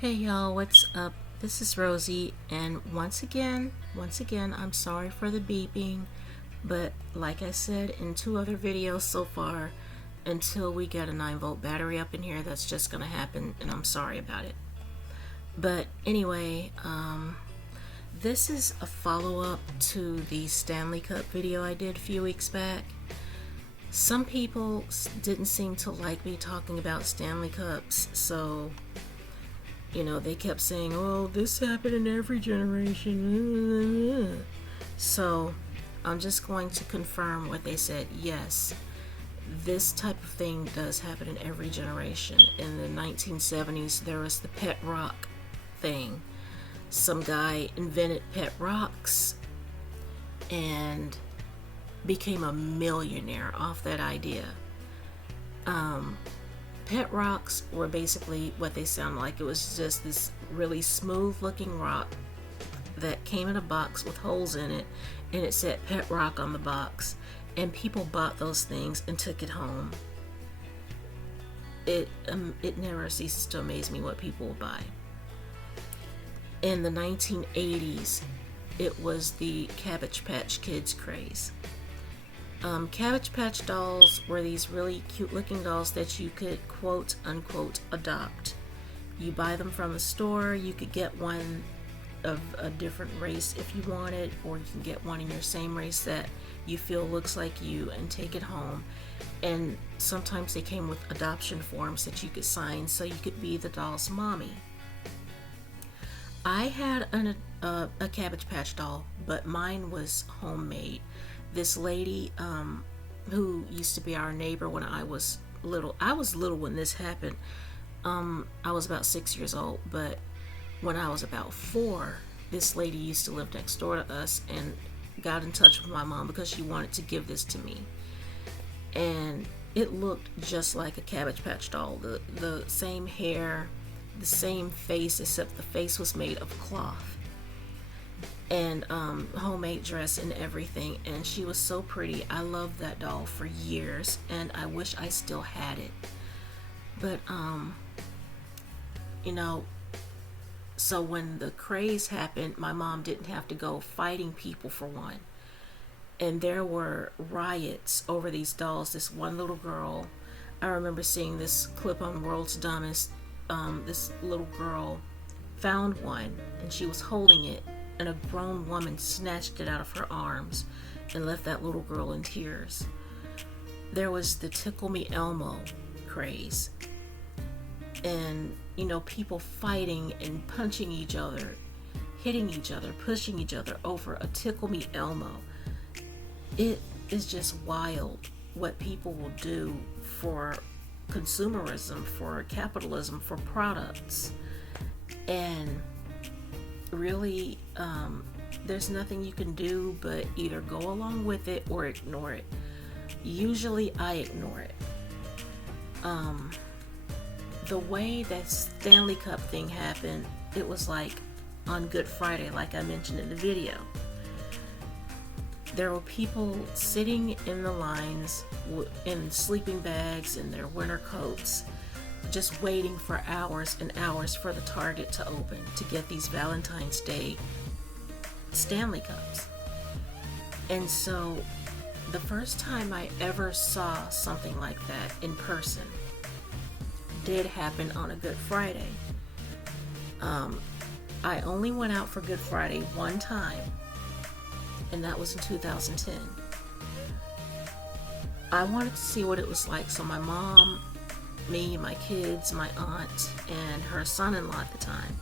Hey y'all, what's up? This is Rosie, and once again, I'm sorry for the beeping, but like I said in two other videos so far, until we get a 9-volt battery up in here, that's just gonna happen, and I'm sorry about it. But anyway, this is a follow-up to the Stanley Cup video I did a few weeks back. Some people didn't seem to like me talking about Stanley Cups, so they kept saying, oh, this happened in every generation. So I'm just going to confirm what they said. Yes, this type of thing does happen in every generation. In the 1970s, there was the pet rock thing. Some guy invented pet rocks and became a millionaire off that idea. Pet rocks were basically what they sound like. It was just this really smooth looking rock that came in a box with holes in it, and it said pet rock on the box, and people bought those things and took it home. It never ceases to amaze me what people will buy. In the 1980s, it was the Cabbage Patch Kids craze. Cabbage Patch dolls were these really cute looking dolls that you could quote unquote adopt. You buy them from the store, you could get one of a different race if you wanted, or you can get one in your same race that you feel looks like you and take it home. And sometimes they came with adoption forms that you could sign so you could be the doll's mommy. I had a Cabbage Patch doll, but mine was homemade. This lady who used to be our neighbor when I was little when this happened. I was about 6 years old, but when I was about 4, this lady used to live next door to us and got in touch with my mom because she wanted to give this to me. And it looked just like a Cabbage Patch doll. The same hair, the same face, except the face was made of cloth. And homemade dress and everything, and she was so pretty. I loved that doll for years, and I wish I still had it. But so when the craze happened, my mom didn't have to go fighting people for one, and there were riots over these dolls. This one little girl, I remember seeing this clip on World's Dumbest. This little girl found one, and she was holding it, and a grown woman snatched it out of her arms and left that little girl in tears. There was the Tickle Me Elmo craze, and people fighting and punching each other, hitting each other, pushing each other over a Tickle Me Elmo. It is just wild what people will do for consumerism, for capitalism, for products. And really, there's nothing you can do but either go along with it or ignore it. Usually I ignore it. The way that Stanley Cup thing happened, it was like on Good Friday, like I mentioned in the video. There were people sitting in the lines in sleeping bags and their winter coats, just waiting for hours and hours for the Target to open to get these Valentine's Day Stanley Cups. And so the first time I ever saw something like that in person did happen on a Good Friday. I only went out for Good Friday one time, and that was in 2010. I wanted to see what it was like, so my mom, me, my kids, my aunt, and her son-in-law at the time,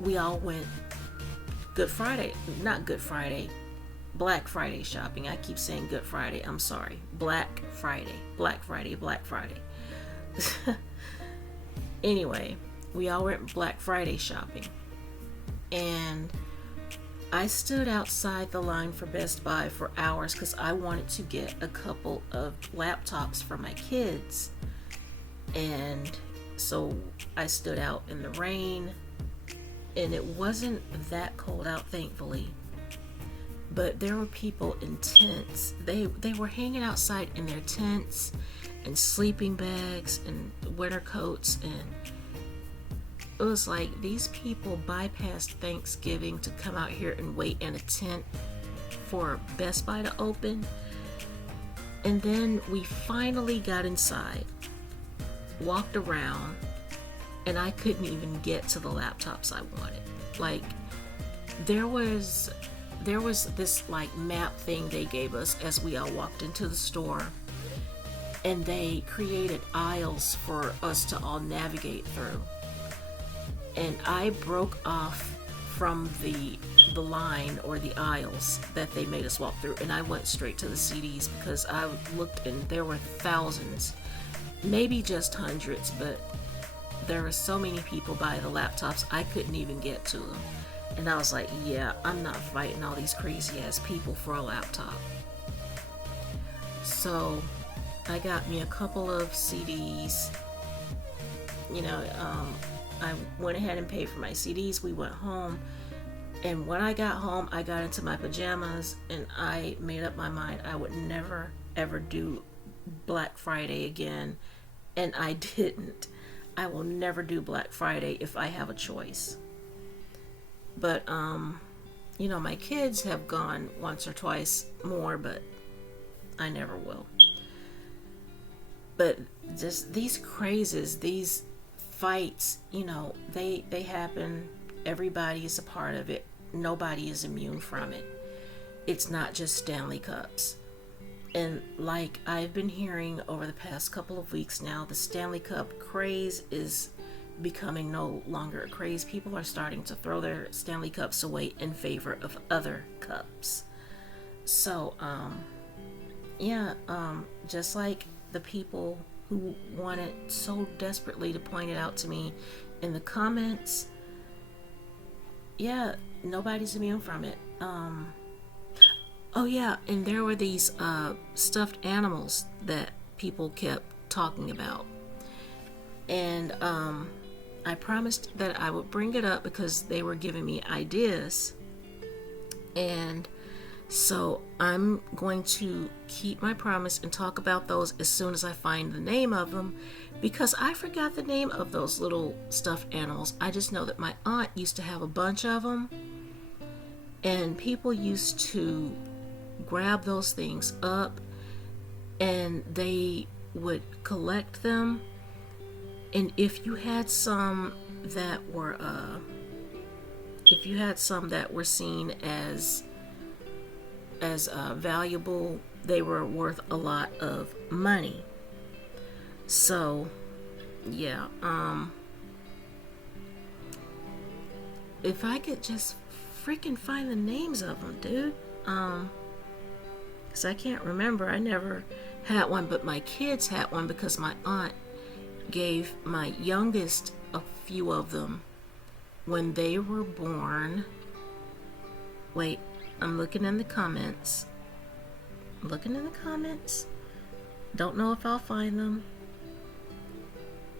we all went Black Friday shopping. I keep saying Good Friday, I'm sorry. Black Friday. Anyway, we all went Black Friday shopping, and I stood outside the line for Best Buy for hours because I wanted to get a couple of laptops for my kids. And so I stood out in the rain, and it wasn't that cold out, thankfully. But there were people in tents. They were hanging outside in their tents and sleeping bags and winter coats, and it was like these people bypassed Thanksgiving to come out here and wait in a tent for Best Buy to open. And then we finally got inside, walked around, and I couldn't even get to the laptops I wanted. Like, there was this like map thing they gave us as we all walked into the store, and they created aisles for us to all navigate through. And I broke off from the line or the aisles that they made us walk through, and I went straight to the CDs because I looked and there were thousands, maybe just hundreds, but there were so many people buying the laptops I couldn't even get to them. And I was like, yeah, I'm not fighting all these crazy ass people for a laptop. So I got me a couple of CDs. I went ahead and paid for my CDs. We went home, and when I got home, I got into my pajamas and I made up my mind I would never ever do Black Friday again, and I didn't. I will never do Black Friday if I have a choice. But my kids have gone once or twice more, but I never will. But just these crazes, these fights, they happen. Everybody is a part of it. Nobody is immune from it. It's not just Stanley Cups. And like I've been hearing over the past couple of weeks now, the Stanley Cup craze is becoming no longer a craze. People are starting to throw their Stanley Cups away in favor of other cups. So, just like the people who wanted so desperately to point it out to me in the comments, nobody's immune from it. And there were these stuffed animals that people kept talking about. And I promised that I would bring it up because they were giving me ideas. And so I'm going to keep my promise and talk about those as soon as I find the name of them, because I forgot the name of those little stuffed animals. I just know that my aunt used to have a bunch of them, and people used to grab those things up and they would collect them. And if you had some that were seen as valuable, they were worth a lot of money. So if I could just freaking find the names of them, dude, because I can't remember. I never had one, but my kids had one because my aunt gave my youngest a few of them when they were born. Wait, I'm looking in the comments. Don't know if I'll find them.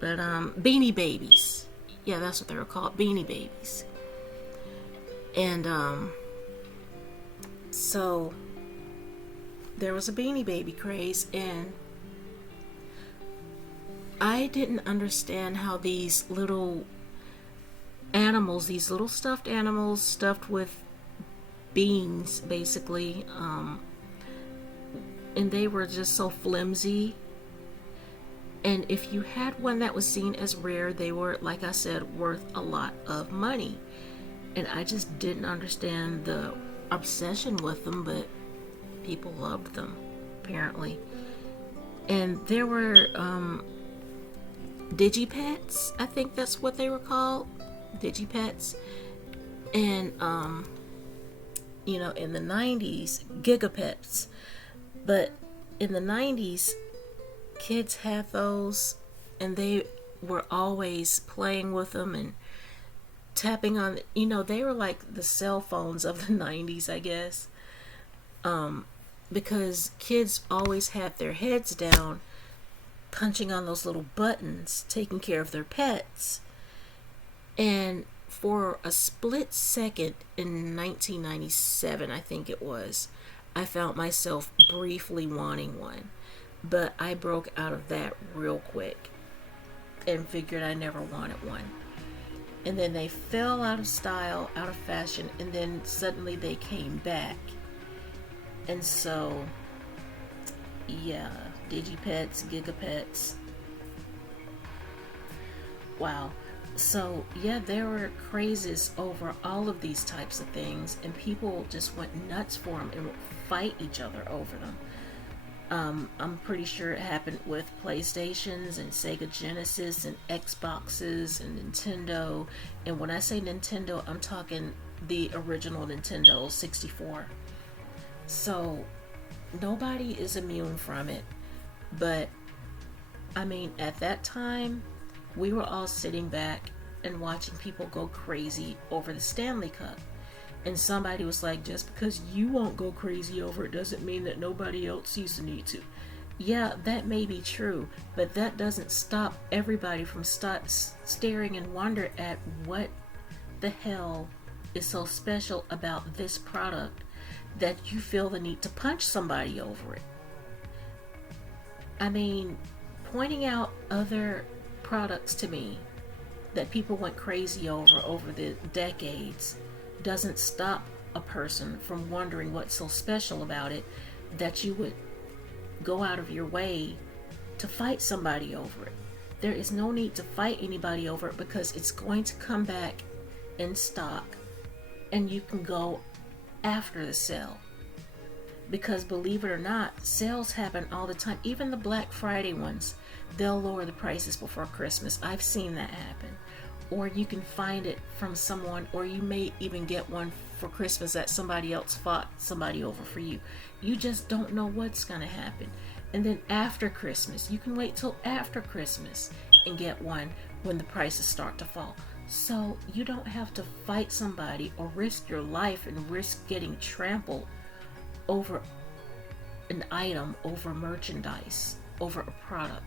But Beanie Babies. Yeah, that's what they were called, Beanie Babies. And so there was a Beanie Baby craze, and I didn't understand how these little animals, these little stuffed animals stuffed with beans, basically, and they were just so flimsy. And if you had one that was seen as rare, they were, like I said, worth a lot of money. And I just didn't understand the obsession with them, but people loved them, apparently. And there were Digipets, I think that's what they were called, Digipets. And in the 90s, Gigapets. But in the 90s, kids had those, and they were always playing with them and tapping on, they were like the cell phones of the 90s, I guess. Because kids always had their heads down, punching on those little buttons, taking care of their pets. And for a split second in 1997, I think it was, I found myself briefly wanting one. But I broke out of that real quick and figured I never wanted one. and then they fell out of style, out of fashion, and then suddenly they came back. And so, yeah, Digipets, Gigapets. Wow. So, yeah, there were crazes over all of these types of things, and people just went nuts for them and would fight each other over them. I'm pretty sure it happened with PlayStations and Sega Genesis and Xboxes and Nintendo. And when I say Nintendo, I'm talking the original Nintendo 64. So nobody is immune from it. But I mean, at that time, we were all sitting back and watching people go crazy over the Stanley Cup. And somebody was like, just because you won't go crazy over it doesn't mean that nobody else sees the need to. Yeah, that may be true, but that doesn't stop everybody from staring in wonder at what the hell is so special about this product that you feel the need to punch somebody over it. I mean, pointing out other products to me that people went crazy over the decades doesn't stop a person from wondering what's so special about it that you would go out of your way to fight somebody over it. There is no need to fight anybody over it because it's going to come back in stock and you can go after the sale. Because believe it or not, sales happen all the time. Even the Black Friday ones, they'll lower the prices before Christmas. I've seen that happen. Or you can find it from someone, or you may even get one for Christmas that somebody else fought somebody over for you. You just don't know what's going to happen. And then after Christmas, you can wait till after Christmas and get one when the prices start to fall. So you don't have to fight somebody or risk your life and risk getting trampled over an item, over merchandise, over a product.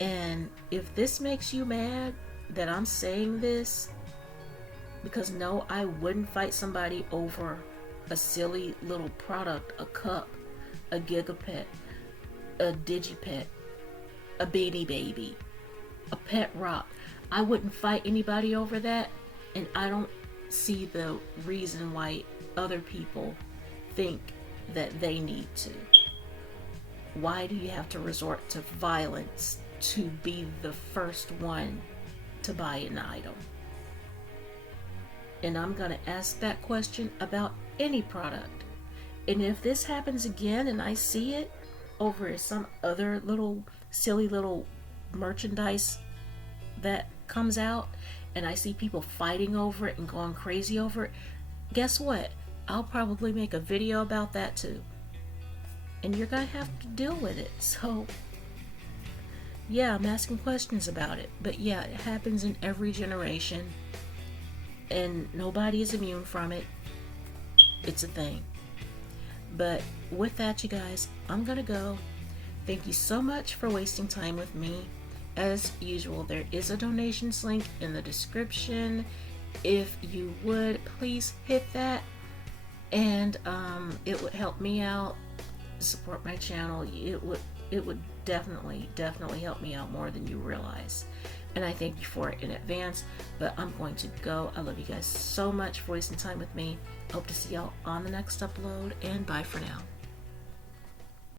And if this makes you mad that I'm saying this, because no, I wouldn't fight somebody over a silly little product, a cup, a Gigapet, a Digipet, a Beanie Baby, a Pet Rock. I wouldn't fight anybody over that, and I don't see the reason why other people think that they need to. Why do you have to resort to violence to be the first one to buy an item? And I'm going to ask that question about any product. And if this happens again and I see it over some other little silly little merchandise that comes out and I see people fighting over it and going crazy over it, guess what? I'll probably make a video about that too. And you're going to have to deal with it. So yeah, I'm asking questions about it. But yeah, it happens in every generation. And nobody is immune from it. It's a thing. But with that, you guys, I'm going to go. Thank you so much for wasting time with me. As usual, there is a donations link in the description. If you would, please hit that. And it would help me out, support my channel. It would definitely help me out more than you realize. And I thank you for it in advance. But I'm going to go. I love you guys so much for wasting time with me. Hope to see y'all on the next upload. And bye for now.